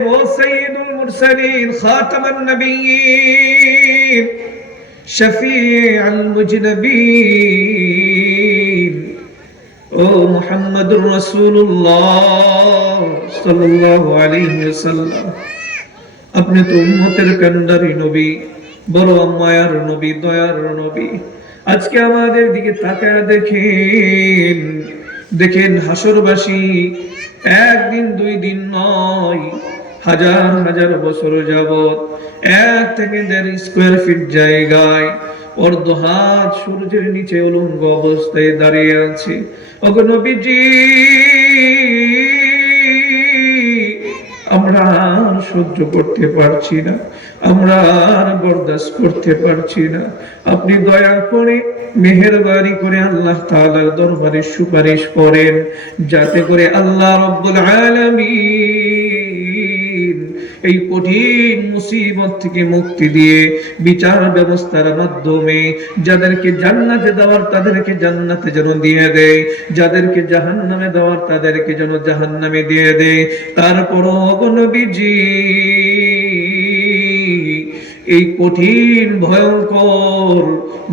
وسيد المرسلين خاتم النبيين شفيع المجنبين ও মোহাম্মদুর রাসূলুল্লাহ সাল্লাল্লাহু আলাইহি ওয়াসাল্লাম আপনি তো উম্মতের কান্ডারি নবী বড় মায়ার নবী দয়ার নবী আজকে আমাদের দিকে তাকায় দেখেন দেখেন হাসরবাসী একদিন দুই দিন নয় হাজার হাজার বছর যাবত এক থেকে দেড় স্কোয়ার ফিট জায়গায় অর্ধ হাত সূর্যের নিচে উলঙ্গ অবস্থায় দাঁড়িয়ে আছে। আমরা সহ্য করতে পারছি না, আমরা আর বরদাস্ত করতে পারছি না। আপনি দয়া করে মেহেরবানি করে আল্লাহ তাআলার দরবারে সুপারিশ করেন, যাতে করে আল্লাহ রব্বুল আলামিন এই কঠিন মুসিবত থেকে মুক্তি দিয়ে বিচার ব্যবস্থার মাধ্যমে যাদেরকে জান্নাতে দেওয়ার, তাদেরকে জান্নাতে যেন দিয়ে দেয়। যাদেরকে জাহান্নামে দেওয়ার, তাদেরকে যেন জাহান্নামে দিয়ে দেয়। তারপরও অগনবীজি এই কঠিন, ভয়ঙ্কর,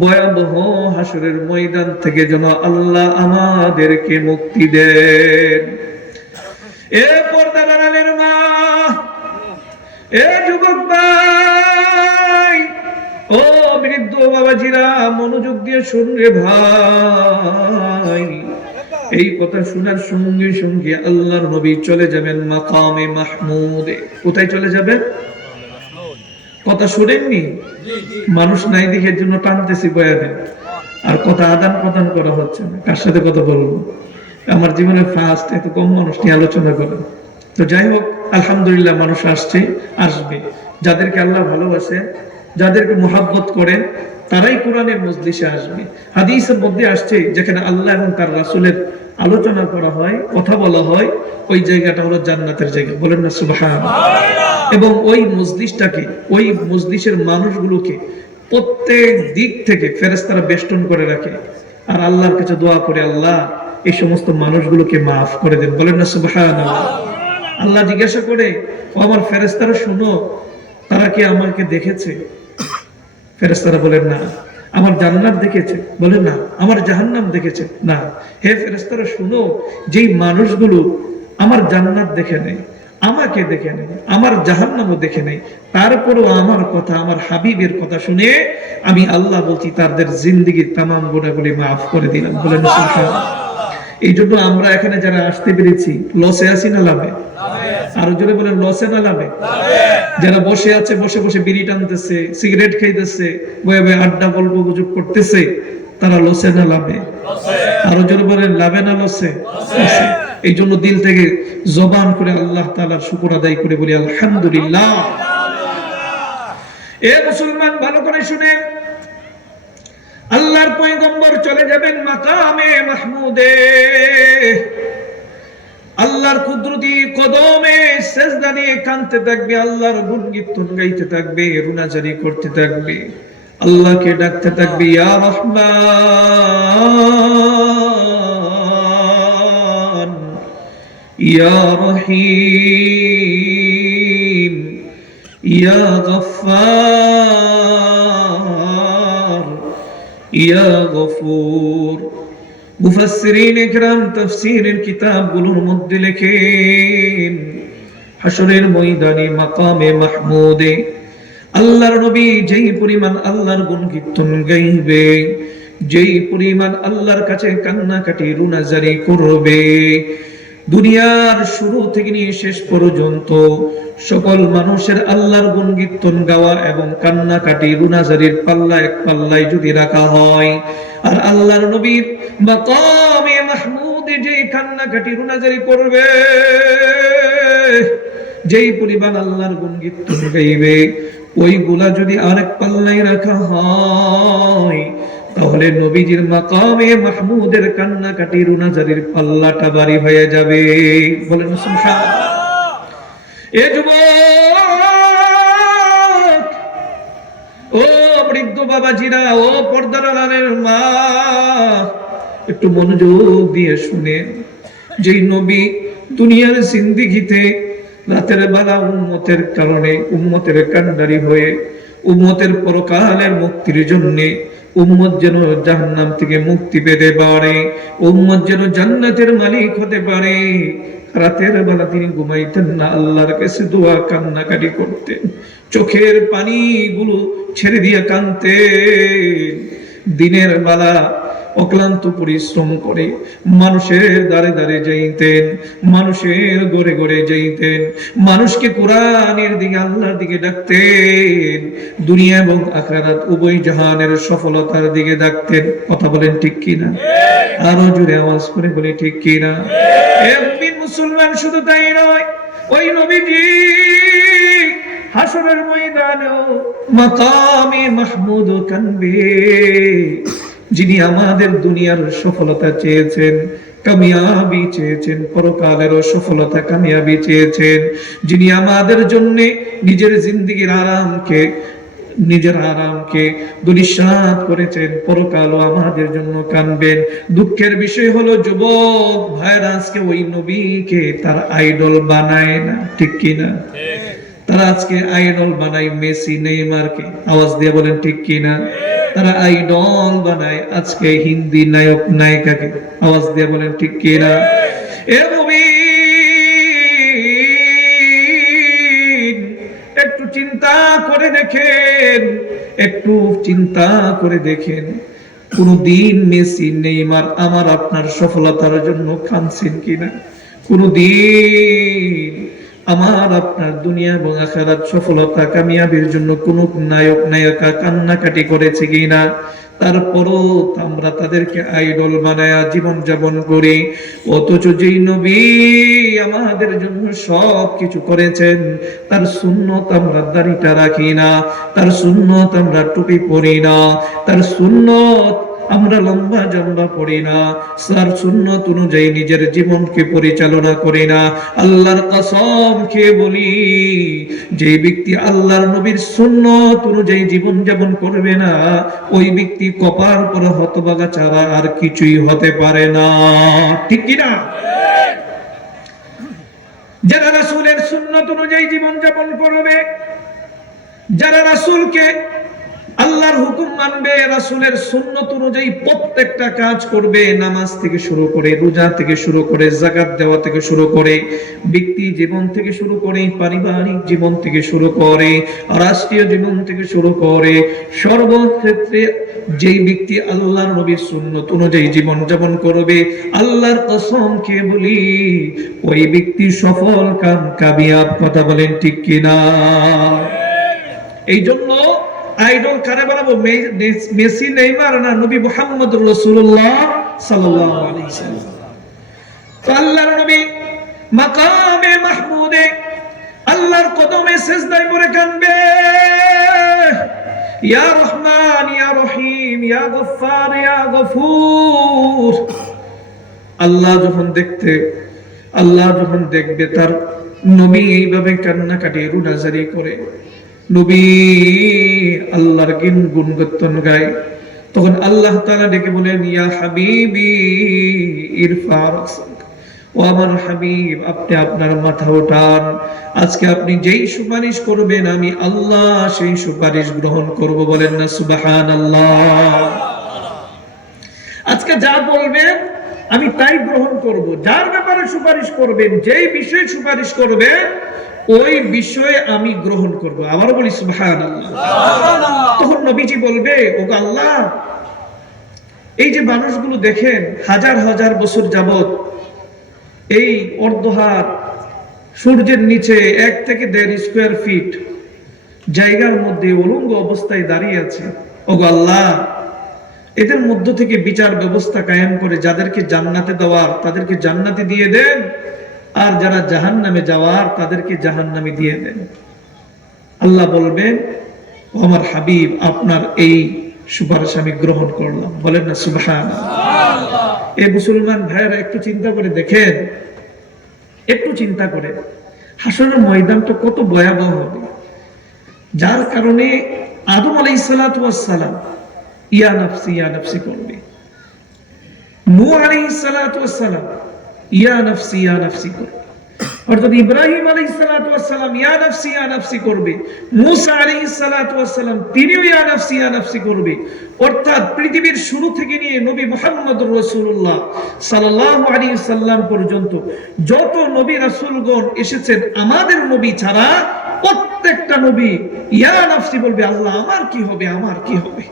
ভয়াবহ হাসরের ময়দান থেকে যেন আল্লাহ আমাদেরকে মুক্তি দেন। এরপর দাঁড়ালেন মা ও বৃদ্ধ বাবাজিরা, মনোযোগ দিয়ে ভাই। এই কথা শোনার সঙ্গে সঙ্গে আল্লাহর নবী চলে যাবেন মাকামে মাহমুদে। কোথায় চলে যাবেন? কথা শোনেননি? মানুষ নাই দেখে জন্য টানতেছি বয়ানে আর কথা আদান প্রদান করা হচ্ছে না। কার সাথে কথা বলব? আমার জীবনে ফার্স্ট এত কম মানুষ নিয়ে আলোচনা করে তো যাই হোক আলহামদুলিল্লাহ মানুষ আসছে আসবে। যাদেরকে আল্লাহ ভালোবাসে যাদেরকে মোহাব্বত করেন তারাই কোরআনের মজলিসে আসবে। হাদিসের মধ্যে আসছে যেখানে আল্লাহ এবং তার রাসূলের আলোচনা করা হয় কথা বলা হয় ওই জায়গাটা হলো জান্নাতের জায়গা। বলেন না সুবহান এবং ওই মজলিসটাকে ওই মজলিসের মানুষগুলোকে প্রত্যেক দিক থেকে ফেরেস্তারা বেষ্টন করে রাখে। আর আল্লাহর কাছে দোয়া করে আল্লাহ এই সমস্ত মানুষগুলোকে মাফ করে দেন। বলেন না সুবহান আল্লাহ জিজ্ঞাসা করে ও আমার ফেরেস্তারা শুনো তারা কি আমাকে দেখেছে? ফেরেস্তারা বলেন না। আমার জান্নাত দেখেছে? বলে না। আমার জাহান্নাম দেখেছে? না। হে ফেরেস্তারা শুনো যেই মানুষগুলো আমার জান্নাত দেখে নেই আমাকে দেখে নেই আমার জাহান্নামও দেখে নেই তারপরেও আমার কথা আমার হাবিবের কথা শুনে আমি আল্লাহ বলছি তাদের জিন্দিগির তামাম গুণাগুলি মাফ করে দিলাম। বলেন। এই জন্য আমরা এখানে যারা আসতে পেরেছি, লসে আসি না লাভে? আরও জোরে বলেন, লসে না লাভে? যারা বসে আছে, বসে বসে বিড়ি টানতেছে, সিগারেট খাইতেছে, বয়ে বয়ে আড্ডা, গল্প গুজব করতেছে, তারা লসে না লাভে? আরও জোরে বলেন, লাভে না লসে। এই জন্য দিল থেকে জবান করে আল্লাহ তাআলার শুকর আদায় করে বলি, আলহামদুলিল্লাহ। এ মুসলমান, ভালো করে শুনেন। আল্লাহর পয়গম্বর চলে যাবেন মাকামে মাহমুদে। আল্লাহর কুদরতি কদমে সেজদা দিয়ে কানতে থাকবে, আল্লাহর গুণ কীর্তন গাইতে থাকবে, রুনাজারি করতে থাকবে, আল্লাহকে ডাকতে থাকবে, ইয়া রহমান, ইয়া রহিম, ইয়া গফফার। ইয়া মুফাসসিরিন ইকরাম তাফসীরের কিতাবগুলোর মধ্যে লেখেন হাসরের ময়দানে, মাকামে মাহমুদে, আল্লাহর নবী যেই পরিমাণ আল্লাহর গুণ কীর্তন গাইবে, যেই পরিমাণ আল্লাহর কাছে কান্নাকাটি রুনাজারি করবে দুনিয়ার শুরু থেকে নিয়ে শেষ পর্যন্ত সকল মানুষের আল্লাহর গুণ কীর্তন গাওয়া এবং কান্নাকাটি রুনাজারির পাল্লা এক পাল্লায় যদি রাখা হয়, আর আল্লাহর নবীর মাকামে মাহমুদে যে কান্নাকাটি রুনাজারি করবে, যেই পরিমাণ আল্লাহর গুণ কীর্তন গাইবে, ওইগুলা যদি আরেক পাল্লায় রাখা হয় তাহলে নবীজির মাকামে মাহমুদের কান্নাকাটি রুনাজারির পাল্লাটা বাড়ি হয়ে যাবে। বলেন এ যুবক, ও বৃদ্ধ বাবাজিরা, ও পর্দার আড়ালের মা, একটু মনোযোগ দিয়ে শুনে। যেই নবী দুনিয়ার জিন্দিগিতে রাতের বেলা উম্মতের কারণে, উম্মতের কান্ডারি হয়ে, উম্মতের পরকালের মুক্তির জন্য উম্মত যেন জাহান্নাম থেকে মুক্তি পেতে পারে, উম্মত যেন জান্নাতের মালিক হতে পারে। রাতের বেলা তিনি ঘুমাইতেন না, আল্লাহর কাছে দোয়া কান্নাকাটি করতেন, চোখের পানিগুলো ছেড়ে দিয়ে কানতেন দিনের বেলা অক্লান্ত পরিশ্রম করে মানুষের দ্বারে দ্বারে যাইতেন, মানুষের গড়ে গড়ে যাইতেন। মানুষকে কোরআনের দিকে, আল্লাহর দিকে ডাকতেন। দুনিয়া এবং আখরাত উভয় জাহানের সফলতার দিকে ডাকতেন। কথা বলেন ঠিক কিনা? আরও জোরে আওয়াজ করে বলে ঠিক কিনা? মুসলমান শুধু তাই নয়, ওই নবীজি হাসরের ময়দানে মাকামে মাহমুদ কানবে। যিনি আমাদের দুনিয়ার সফলতা চেয়েছেন কামিয়াবি চেয়েছেন পরকালেরও সফলতা কামিয়াবি চেয়েছেন। যিনি আমাদের জন্য নিজের জিন্দিগির আরামকে নিজের আরামকে দুলিশাত করেছেন পরকালও আমাদের জন্য কানবেন। দুঃখের বিষয় হলো যুবক ভাইরা আজকে ওই নবীকে তার আইডল বানায় না ঠিক কিনা তারা আজকে আইডল বানায় মেসি নেইমারকে। আওয়াজ দিয়ে বলেন ঠিক কিনা তারা আইডল বানায়। আজকে হিন্দি নায়ক, নায়িকাকে আওয়াজ দিয়ে বলেন, ঠিক কিনা এ একটু চিন্তা করে দেখেন, একটু চিন্তা করে দেখেন। কোনদিন মেসি, নেইমার আমার আপনার সফলতার জন্য কাঁদছেন কিনা? কোনদিন আমার আপনার দুনিয়া এবং আখারাত সফলতা, কামিয়াবির জন্য কোন নায়ক, নায়িকা কান্নাকাটি করেছে কিনা, তারপরও আমরা তাদেরকে আইডল বানায়া জীবন যাপন করি। অথচ যেই নবী আমাদের জন্য সব কিছু করেছেন, তার সুন্নত আমরা দাড়িটা রাখি না, তার সুন্নত আমরা টুপি পরি না, তার সুন্নত আমরা লম্বা জম্বা পড়ি না। সার সুন্নত অনুযায়ী নিজের জীবনকে পরিচালনা করি না। আল্লাহর কসম খেয়ে বলি, যে ব্যক্তি আল্লাহর নবীর সুন্নত অনুযায়ী জীবন যাপন করবে না, ওই ব্যক্তি কপার পর হতবাগা ছাড়া আর কিছুই হতে পারে না। ঠিক কি না যারা রাসূলের সুন্নত অনুযায়ী জীবন যাপন করবে, যারা রাসূলকে আল্লাহর হুকুম মানবে, রাসূলের সুন্নত অনুযায়ী প্রত্যেকটা কাজ করবে, নামাজ থেকে শুরু করে, রোজা থেকে শুরু করে জাকাত দেওয়া থেকে শুরু করে, ব্যক্তি জীবন থেকে শুরু করে, পারিবারিক জীবন থেকে শুরু করে, রাষ্ট্রীয় জীবন থেকে শুরু করে, সর্বক্ষেত্রে যেই ব্যক্তি আল্লাহর নবীর সুন্নত অনুযায়ী জীবন যাপন করবে, আল্লাহর কসম খেয়ে বলি, ওই ব্যক্তি সফল কাম কামিয়াব, কথা বলেন ঠিক কিনা? এই জন্য আইডল কারে বানাবো? মেসি, নেইমার না নবী মুহাম্মদ রাসূলুল্লাহ সাল্লাল্লাহু আলাইহি সাল্লাম? আল্লাহর নবী মাকামে মাহমুদে আল্লাহর কদমে সিজদায় পড়ে কাঁদবে। ইয়া রহমান, ইয়া রহিম, ইয়া গফফার, ইয়া গফুর। আল্লাহ যখন দেখতে, আল্লাহ যখন দেখবে তার নবী এইভাবে কান্নাকাটি রুনাজারি করে। আল্লাহর গিন গায়। তখন আল্লাহ ডেকে বলেন, ইয়া হাবিবি ও আমার হাবিব, আপনি আপনার মাথা ওঠান আজকে আপনি যেই সুপারিশ করবেন, আমি আল্লাহ সেই সুপারিশ গ্রহণ করব। বলেন না, সুবহানাল্লাহ। আজকে যা বলবেন, আমি তাই গ্রহণ করব। যার ব্যাপারে সুপারিশ করবেন, যেই বিষয়ে সুপারিশ করবেন ওই বিষয়ে আমি গ্রহণ করব। আবারও বলি সুবহানাল্লাহ। তখন নবীজি বলবে ও আল্লাহ এই যে মানুষগুলো দেখেন হাজার হাজার বছর যাবত এই অর্ধহাত সূর্যের নিচে এক থেকে দেড় স্কোয়ার ফিট জায়গার মধ্যে উলঙ্গ অবস্থায় দাঁড়িয়ে আছে। ও আল্লাহ এদের মধ্য থেকে বিচার ব্যবস্থা কায়েম করে যাদেরকে জান্নাতে দেওয়ার তাদেরকে জান্নাতে দিয়ে দেন। আর যারা জাহান নামে যাওয়ার তাদেরকে জাহান নামে দিয়ে দেন। আল্লাহ বলবেন "ও আমার হাবিব আপনার এই সুপারিশ আমি গ্রহণ করলাম। বলেন না সুবহান এই মুসলমান ভাইয়েরা একটু চিন্তা করে দেখেন। একটু চিন্তা করে হাসনের ময়দানটা কত ভয়াবহ হবে। যার কারণে আদম আলাই সালাম ইয়া নাফসি ইয়া নাফসি করবে। সালাতু ওয়াস সালাম ইয়া ইয়া অর্থাৎ ইব্রাহিম ওয়াস ইয়া ইয়া করবে। মূসা ওয়াস তিনিও ইয়া ইয়া করবে। অর্থাৎ পৃথিবীর শুরু থেকে নিয়ে নবী মুহাম্মদুর রাসূলুল্লাহ সাল্লাল্লাহু আলাইহি সাল্লাম পর্যন্ত যত নবী রাসূলগণ এসেছেন, আমাদের নবী ছাড়া প্রত্যেকটা নবী ইয়া নাফসি বলবে, আল্লাহ, আমার কি হবে? আমার কি হবে?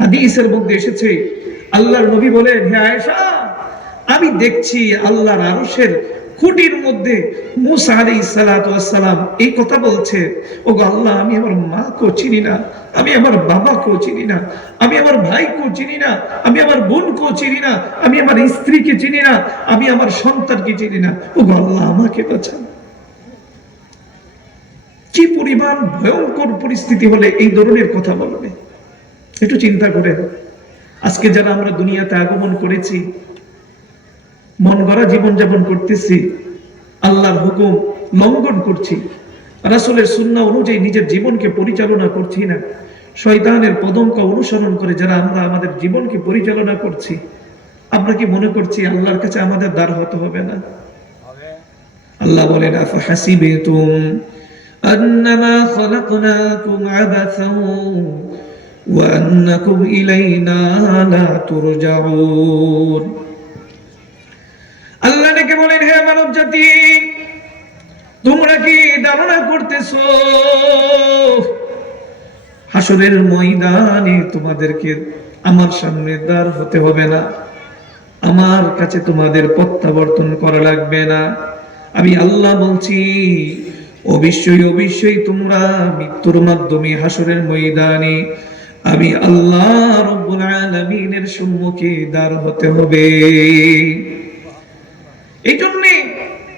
হাদিসের মধ্যে এসেছে, আল্লাহর নবী বলেন, হে আয়েশা আমি দেখছি আল্লাহর আরশের খুঁটির মধ্যে মুসা আলাইহিস সালাতু এই কথা বলছে ও আল্লাহ, আমি আমার মা কো চিনি না, আমি আমার বাবা কো চিনি না, আমি আমার ভাই কো চিনি না, আমি আমার বোন কো চিনি না, আমি আমার স্ত্রীকে চিনি না, আমি আমার সন্তানকে চিনি না ও আল্লাহ, আমাকে বাঁচান। কি পরিমাণ ভয়ঙ্কর পরিস্থিতি হলে এই ধরনের কথা বলবে? একটু চিন্তা করে আজকে যারা আমরা দুনিয়াতে আগমন করেছি মন গড়া জীবনযাপন করতেছি, আল্লাহর হুকুম লঙ্ঘন করছি, রাসূলের সুন্নাহ অনুযায়ী নিজের জীবনকে পরিচালনা করছি না, শয়তানের পদঙ্ক অনুসরণ করে যারা আমরা আমাদের জীবনকে পরিচালনা করছি, আমরা কি মনে করছি আল্লাহর কাছে আমাদের দ্বার হতে হবে না? আল্লাহ বলেন আন্নাকুম ইলাইনা লা তুরজাউন। জাতি, তোমরা কি ধারণা করতেছো? হাসরের ময়দানে তোমাদেরকে আমার সামনে দাঁড় হতে হবে না। আমার কাছে তোমাদের প্রত্যাবর্তন করা লাগবে না। আমি আল্লাহ বলছি, অবশ্যই অবশ্যই তোমরা মৃত্যুর মাধ্যমে হাসরের ময়দানে আমি আল্লাহ আলামিনের সম্মুখে দাঁড় হতে হবে। এই জন্যে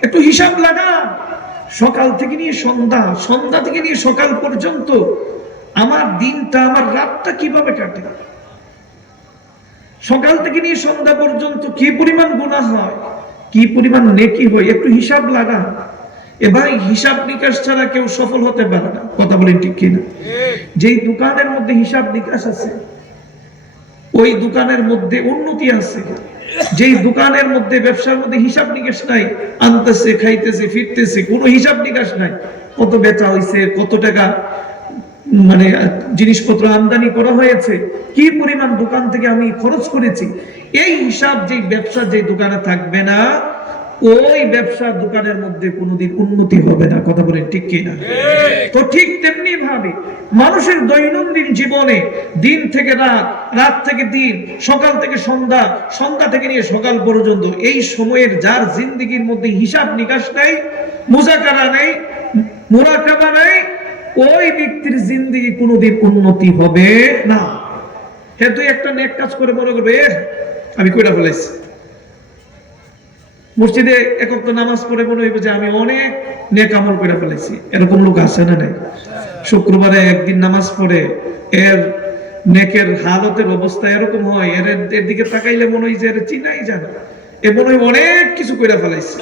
একটু হিসাব লাগা সকাল থেকে নিয়ে সন্ধ্যা সন্ধ্যা থেকে নিয়ে সকাল পর্যন্ত আমার দিনটা আমার রাতটা কীভাবে কাটে? সকাল থেকে নিয়ে সন্ধ্যা পর্যন্ত কি পরিমাণ গুণা হয় কি পরিমাণ নেকি হয় একটু হিসাব লাগা এ ভাই হিসাব নিকাশ ছাড়া কেউ সফল হতে পারে না। কথা বলেন ঠিক কিনা? যেই দোকানের মধ্যে হিসাব নিকাশ আছে ওই দোকানের মধ্যে উন্নতি আছে। যেই দোকানের মধ্যে ব্যবসার মধ্যে হিসাব নিকাশ নাই, আনতেছে, খাইতেছে, ফিরতেছে, কোনো হিসাব নিকাশ নাই। কত বেচা হয়েছে কত টাকা মানে জিনিসপত্র আমদানি করা হয়েছে, কি পরিমাণ দোকান থেকে আমি খরচ করেছি? এই হিসাব যে ব্যবসা যে দোকানে থাকবে না ওই ব্যবসার দোকানের মধ্যে কোনোদিন উন্নতি হবে না কথা বলেন ঠিক কিনা? তো ঠিক তেমনি ভাবে মানুষের দৈনন্দিন জীবনে দিন থেকে রাত রাত থেকে দিন সকাল থেকে সন্ধ্যা সন্ধ্যা থেকে নিয়ে সকাল পর্যন্ত এই সময়ের যার জিন্দিগির মধ্যে হিসাব নিকাশ নাই মুজাকারা নেই মোরাকাবা নাই ওই ব্যক্তির জিন্দিগি কোনোদিন উন্নতি হবে না। হ্যাঁ তুই একটা নেক কাজ করে মনে করবে আমি কইটা ফেলাইছি। মসজিদে একক নামাজ পড়ে মনে হইবে যে আমি অনেক নেক আমল করে ফেলেছি। এরকম লোক আছে না নাই? শুক্রবারে একদিন নামাজ পড়ে, এর নেকের হালতের অবস্থা এরকম হয়, এর এর দিকে তাকাইলে মনে হয় যে এর চিনাই জানে। এ মনে হয় অনেক কিছু করে ফেলাইছে।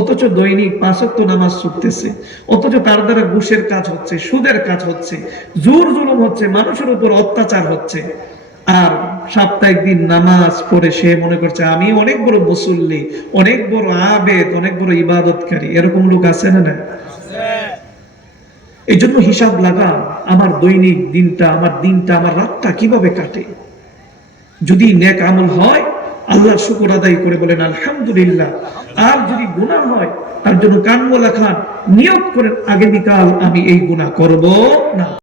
অথচ দৈনিক পাঁচত্ব নামাজ ছুটতেছে অথচ তার দ্বারা ঘুষের কাজ হচ্ছে, সুদের কাজ হচ্ছে, জোর জুলুম হচ্ছে, মানুষের উপর অত্যাচার হচ্ছে। আর সাপ্তাহিক দিন নামাজ পড়ে সে মনে করছে, আমি অনেক বড় মুসল্লি, অনেক বড় আবেদ, অনেক বড় ইবাদতকারী। এরকম লোক আছে না এই জন্য হিসাব লাগা আমার দৈনিক দিনটা, আমার দিনটা, আমার রাতটা কীভাবে কাটে? যদি নেক আমল হয়, আল্লাহ শুকর আদায় করে বলেন, আলহামদুলিল্লাহ। আর যদি গুণা হয়, তার জন্য কানমোলা খান নিয়োগ করেন, আগামীকাল আমি এই গুণা করব না।